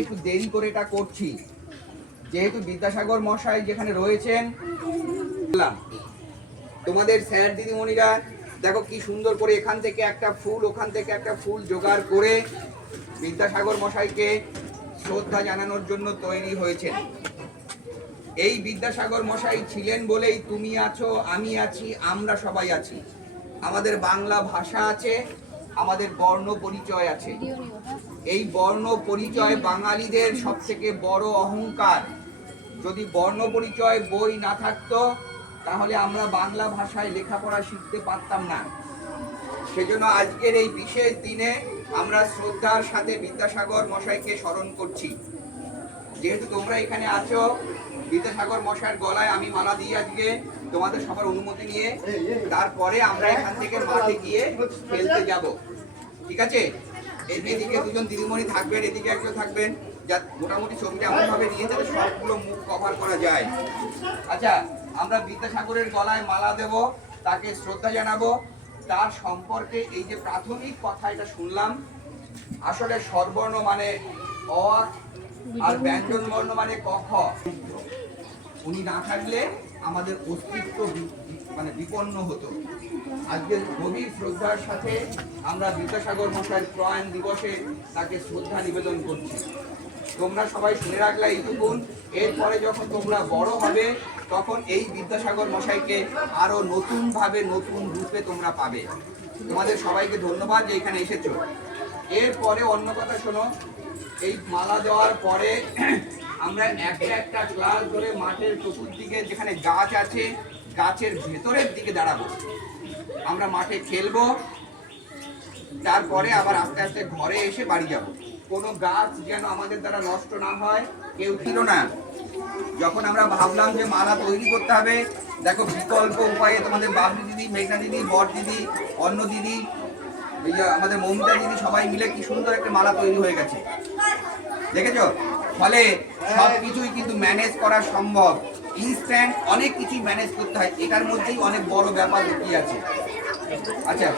একটু দেরি করে এটা করছি, যেহেতু বিদ্যাসাগর মশাই যেখানে রয়েছেন। তোমাদের স্যার দিদিমণিরা দেখো কি সুন্দর করে এখান থেকে একটা ফুল, ওখান থেকে একটা ফুল জোগাড় করে বিদ্যাসাগর মশাইকে শ্রদ্ধা জানানোর জন্য তৈরি হয়েছেন। এই বিদ্যাসাগর মশাই ছিলেন বলেই তুমি আছো, আমি আছি, আমরা সবাই আছি। আমাদের বাংলা ভাষা আছে, আমাদের বর্ণ পরিচয় আছে। এই বর্ণ পরিচয় বাঙালিদের সব থেকে বড় অহংকার। যদি বর্ণ পরিচয় বই না থাকতো তাহলে আমরা বাংলা ভাষায় লেখাপড়া শিখতে পারতাম না। সেজন্য আজকের এই বিশেষ দিনে আমরা শ্রদ্ধার সাথে বিদ্যাসাগর মশাইকে স্মরণ করছি। যেহেতু তোমরা এখানে আছো, বিদ্যাসাগর মশাইয়ের গলায় আমি মালা দিয়ে আজকে তোমাদের সবার অনুমতি নিয়ে তারপরে আমরা এখান থেকে মাঠে গিয়ে খেলতে যাব। ঠিক আছে? এদিকে দুজন দিদিমণি থাকবেন, এদিকে একজন থাকবেন, যা মোটামুটি ছবিটা এমন ভাবে নিয়ে যাতে সবগুলো মুখ কভার করা যায়। আচ্ছা, আমরা বিদ্যাসাগরের গলায় মালা দেব, তাকে শ্রদ্ধা জানাবো। তার সম্পর্কে এই যে প্রাথমিক কথা এটা শুনলাম, আসলে স্বরবর্ণ মানে অ আর ব্যঞ্জন বর্ণ মানে ক খ। উনি না থাকলে আমাদের অস্তিত্ব মানে বিপন্ন হতো। আজকে গভীর শ্রদ্ধার সাথে আমরা বিদ্যাসাগর মশাইয়ের প্রয়াণ দিবসে তাকে শ্রদ্ধা নিবেদন করছি। তোমরা সবাই শুনে রাখলে এইটুকুন, এরপরে যখন তোমরা বড় হবে তখন এই বিদ্যাসাগর মশাইকে আরো নতুন ভাবে, নতুন রূপে তোমরা পাবে। তোমাদের সবাইকে ধন্যবাদ যে এখানে এসেছো। এরপরে অন্য কথা শোনো, এই মালা দেওয়ার পরে আমরা একটা একটা ক্লাস ধরে মাঠের চতুর্দিকে যেখানে গাছ আছে, গাছের ভেতরের দিকে দাঁড়াবো। আমরা মাঠে খেলবো, তারপরে আবার আস্তে আস্তে ঘরে এসে বাড়ি যাব। কোনো গাছ যেন আমাদের দ্বারা নষ্ট না হয়, কেউ ছিল না। যখন আমরা ভাবলাম যে মালা তৈরি করতে হবে, দেখো বিকল্প উপায়ে তোমাদের বাবলি দিদি, মেঘনা দিদি, বর দিদি, অন্য দিদি, আমাদের মমিতা দিদি সবাই মিলে কি সুন্দর একটা মালা তৈরি হয়ে গেছে, দেখেছো? ফলে সবকিছুই কিন্তু ম্যানেজ করা সম্ভব। ইনস্ট্যান্ট অনেক কিছুই ম্যানেজ করতে হয়, এটার মধ্যেই অনেক বড় ব্যাপার লুকিয়ে আছে। আচ্ছা,